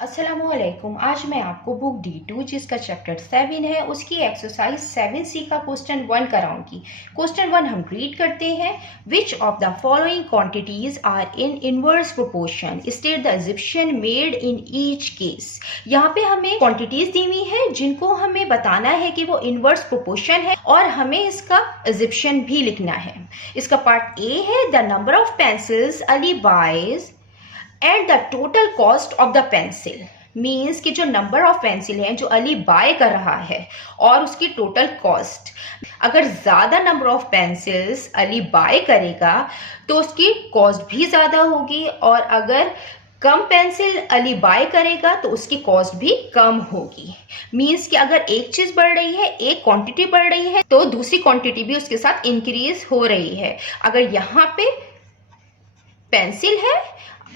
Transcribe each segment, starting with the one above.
अस्सलामुअलैकुम। आज मैं आपको बुक D2 जिसका चैप्टर 7 है उसकी एक्सरसाइज 7C का क्वेश्चन 1 कराऊंगी। क्वेश्चन 1 हम रीड करते हैं। Which of the following quantities are in inverse proportion, state the assumption made in each case. यहाँ पे हमें क्वांटिटीज दी हुई है जिनको हमें बताना है कि वो इनवर्स प्रोपोर्शन है और हमें इसका अजम्पशन भी लिखना है। इसका पार्ट ए है the number of pencils Ali buys and the total cost of the pencil. Means कि जो नंबर ऑफ पेंसिल है जो अली बाय कर रहा है और उसकी टोटल कॉस्ट। अगर ज़्यादा number of pencils Ali buy करेगा तो उसकी कॉस्ट भी ज़्यादा होगी, और अगर कम पेंसिल अली बाय करेगा तो उसकी कॉस्ट भी कम होगी। मीन्स कि अगर एक चीज़ बढ़ रही है, एक क्वांटिटी बढ़ रही है, तो दूसरी क्वांटिटी भी उसके साथ इंक्रीज हो रही है। अगर यहाँ पे पेंसिल है,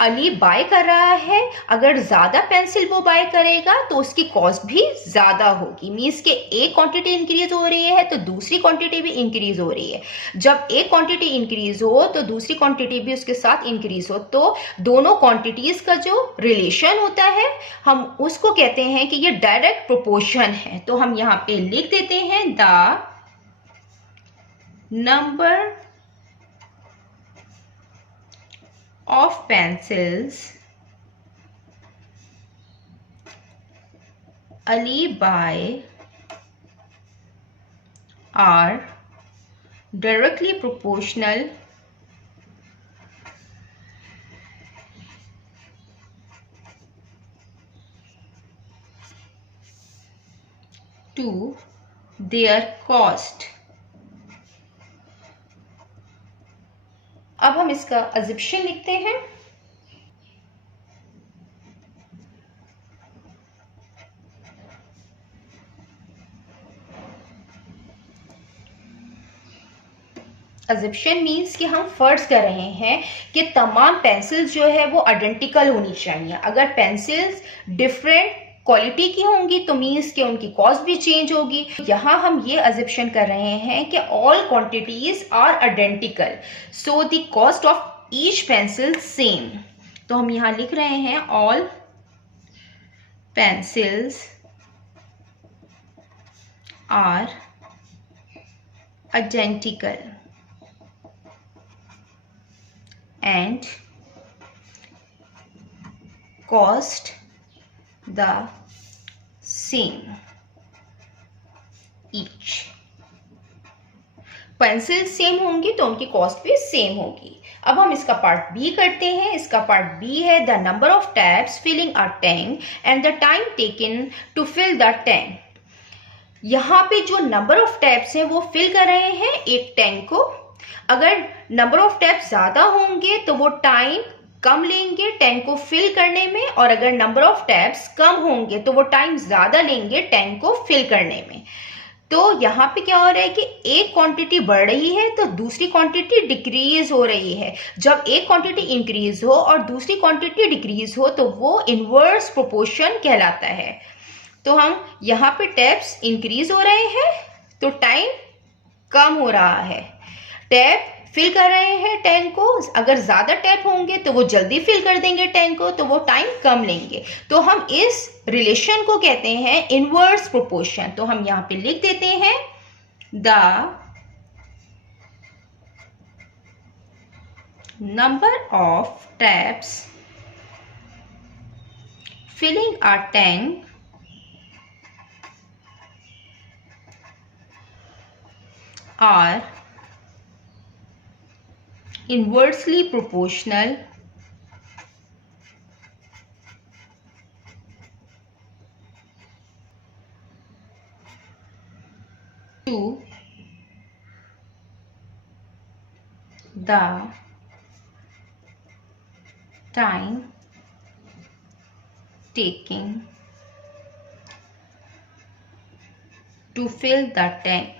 अली बाय कर रहा है, अगर ज्यादा पेंसिल वो बाय करेगा तो उसकी कॉस्ट भी ज्यादा होगी। मीन्स के एक क्वांटिटी इंक्रीज हो रही है तो दूसरी क्वांटिटी भी इंक्रीज हो रही है। जब एक क्वांटिटी इंक्रीज हो तो दूसरी क्वांटिटी भी उसके साथ इंक्रीज हो, तो दोनों क्वांटिटीज का जो रिलेशन होता है हम उसको कहते हैं कि ये डायरेक्ट प्रोपोर्शन है। तो हम यहाँ पे लिख देते हैं the number of pencils Ali buy are directly proportional to their cost। अब हम इसका अजम्पशन लिखते हैं। अजम्पशन मीन्स कि हम फर्ज कर रहे हैं कि तमाम पेंसिल्स जो है वो आइडेंटिकल होनी चाहिए। अगर पेंसिल्स डिफरेंट क्वालिटी की होंगी तो मीन्स कि उनकी कॉस्ट भी चेंज होगी। यहाँ हम ये अजम्पशन कर रहे हैं कि all quantities are identical, so the cost of each pencil same. तो हम यहाँ लिख रहे हैं all pencils are identical and cost the same each। Pencil same होंगी तो उनकी कॉस्ट भी सेम होगी। अब हम इसका पार्ट बी करते हैं। इसका पार्ट बी है the number of taps filling a tank and the time taken to fill the tank. यहाँ पे जो नंबर ऑफ टैप्स हैं वो फिल कर रहे हैं एक टैंक को। अगर नंबर ऑफ टैप्स ज्यादा होंगे तो वो टाइम कम लेंगे टैंक को फिल करने में, और अगर नंबर ऑफ टैप्स कम होंगे तो वो टाइम ज्यादा लेंगे टैंक को फिल करने में। तो यहाँ पे क्या हो रहा है कि एक क्वांटिटी बढ़ रही है तो दूसरी क्वांटिटी डिक्रीज हो रही है। जब एक क्वांटिटी इंक्रीज हो और दूसरी क्वांटिटी डिक्रीज हो तो वो इनवर्स प्रोपोर्शन कहलाता है। तो हम यहाँ पे टैप्स इंक्रीज हो रहे हैं तो टाइम कम हो रहा है। टैप फिल कर रहे हैं टैंक को, अगर ज्यादा टैप होंगे तो वो जल्दी फिल कर देंगे टैंक को, तो वो टाइम कम लेंगे। तो हम इस रिलेशन को कहते हैं इनवर्स प्रोपोर्शन। तो हम यहां पे लिख देते हैं the number of taps filling a tank are inversely proportional to the time taken to fill the tank।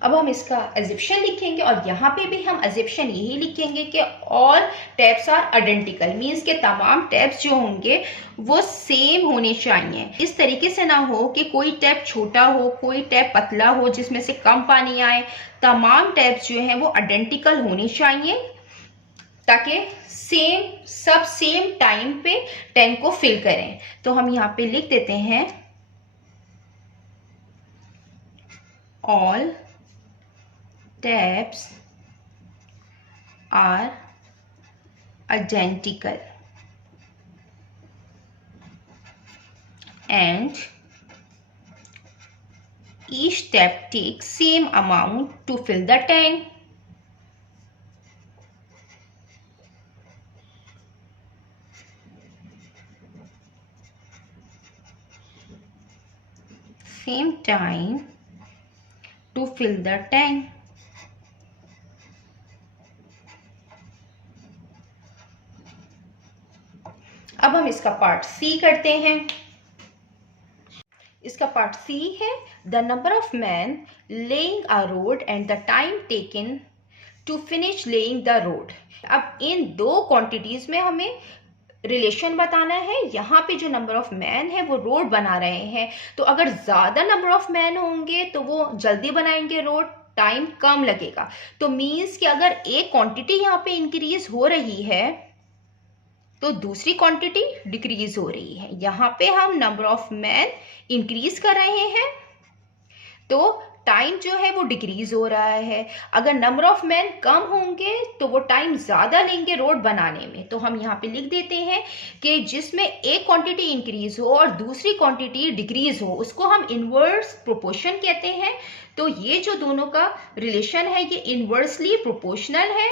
अब हम इसका अजम्पशन लिखेंगे और यहाँ पे भी हम अजम्पशन यही लिखेंगे कि all taps are identical. Means के तमाम टैप्स जो होंगे वो सेम होने चाहिए। इस तरीके से ना हो कि कोई टैप छोटा हो, कोई टैप पतला हो जिसमें से कम पानी आए। तमाम टैप्स जो हैं वो आइडेंटिकल होने चाहिए। ताकि सब सेम टाइम पे टैंक को फिल करें। तो हम यहाँ पे लिख देते हैं all taps are identical and each tap takes same amount to fill the tank. Same time to fill the tank. अब हम इसका पार्ट सी करते हैं। इसका पार्ट सी है the number of man laying a road and the time taken to finish laying the road. अब इन दो क्वांटिटीज में हमें रिलेशन बताना है। यहाँ पे जो नंबर ऑफ मैन है वो रोड बना रहे हैं, तो अगर ज्यादा नंबर ऑफ मैन होंगे तो वो जल्दी बनाएंगे रोड, टाइम कम लगेगा। तो मीन्स कि अगर एक क्वांटिटी यहाँ पे इंक्रीज हो रही है तो दूसरी क्वांटिटी डिक्रीज हो रही है। यहाँ पे हम नंबर ऑफ मैन इंक्रीज कर रहे हैं तो टाइम जो है वो डिक्रीज हो रहा है। अगर नंबर ऑफ मैन कम होंगे तो वो टाइम ज्यादा लेंगे रोड बनाने में। तो हम यहाँ पे लिख देते हैं कि जिसमें एक क्वांटिटी इंक्रीज हो और दूसरी क्वांटिटी डिक्रीज हो उसको हम इनवर्स प्रोपोर्शन कहते हैं। तो ये जो दोनों का रिलेशन है ये इनवर्सली प्रोपोर्शनल है।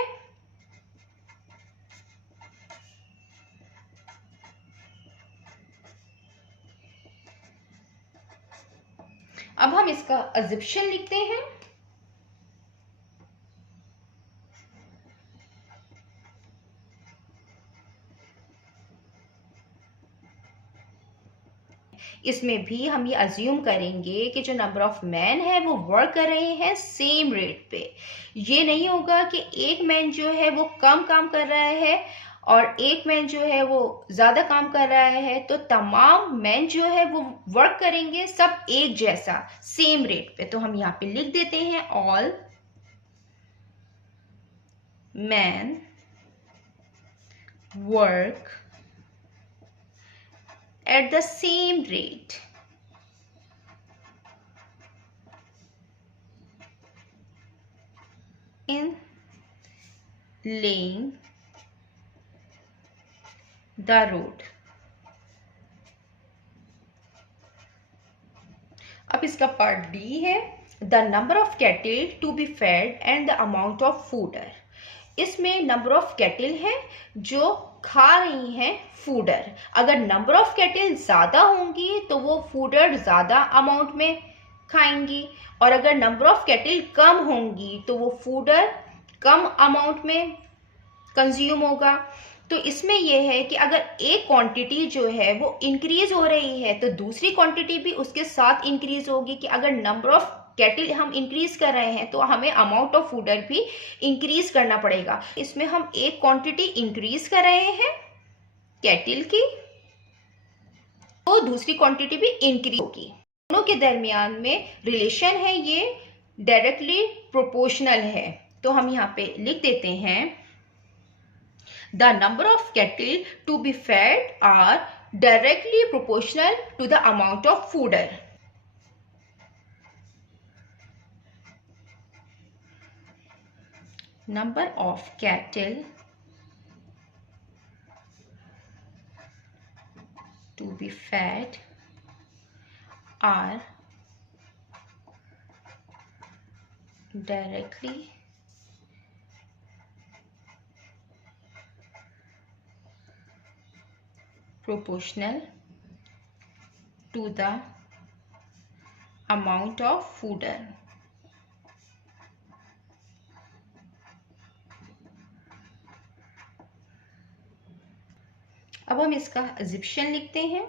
अब हम इसका अजम्पशन लिखते हैं। इसमें भी हम ये अज्यूम करेंगे कि जो नंबर ऑफ मैन है वो वर्क कर रहे हैं सेम रेट पे। ये नहीं होगा कि एक मैन जो है वो कम काम कर रहा है और एक मैन जो है वो ज्यादा काम कर रहा है। तो तमाम मैन जो है वो वर्क करेंगे सब एक जैसा सेम रेट पे। तो हम यहाँ पे लिख देते हैं all man work at the same rate in laying the road। अब इसका पार्ट डी है the number of cattle to be fed and the amount of fodder. इसमें नंबर ऑफ कैटल है जो खा रही हैं फूडर। अगर नंबर ऑफ कैटल ज्यादा होंगी तो वो फूडर ज्यादा अमाउंट में खाएंगी और अगर नंबर ऑफ कैटल कम होंगी तो वो फूडर कम अमाउंट में कंज्यूम होगा। तो इसमें यह है कि अगर एक क्वांटिटी जो है वो इंक्रीज हो रही है तो दूसरी क्वांटिटी भी उसके साथ इंक्रीज होगी। कि अगर नंबर ऑफ कैटल हम इंक्रीज कर रहे हैं तो हमें अमाउंट ऑफ फूडर भी इंक्रीज करना पड़ेगा। इसमें हम एक क्वांटिटी इंक्रीज कर रहे हैं कैटल की तो दूसरी क्वांटिटी भी इंक्रीज होगी। दोनों के दरमियान में रिलेशन है ये डायरेक्टली प्रोपोर्शनल है। तो हम यहाँ पे लिख देते हैं the number of cattle to be fed are directly proportional to the amount of fodder. Number of cattle to be fed are directly proportional to the amount of fooder। अब हम इसका अजम्पशन लिखते हैं।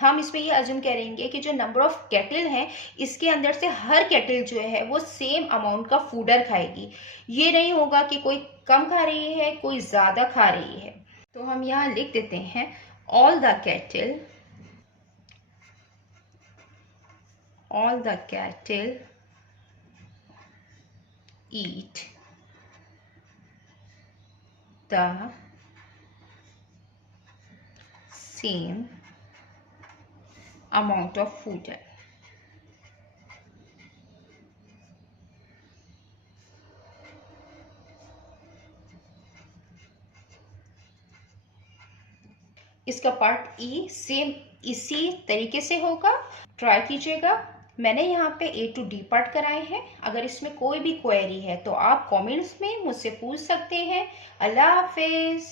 हम इसमें ये अज्यूम करेंगे कि जो नंबर ऑफ कैटल है इसके अंदर से हर कैटल जो है वो सेम अमाउंट का फूडर खाएगी। ये नहीं होगा कि कोई कम खा रही है कोई ज्यादा खा रही है। तो हम यहाँ लिख देते हैं all the cattle all the cattle eat the same amount of food है। इसका पार्ट ई सेम इसी तरीके से होगा, ट्राई कीजिएगा। मैंने यहाँ पे A to D पार्ट कराए हैं। अगर इसमें कोई भी क्वेरी है तो आप कमेंट्स में मुझसे पूछ सकते हैं। अल्लाह हाफिज़।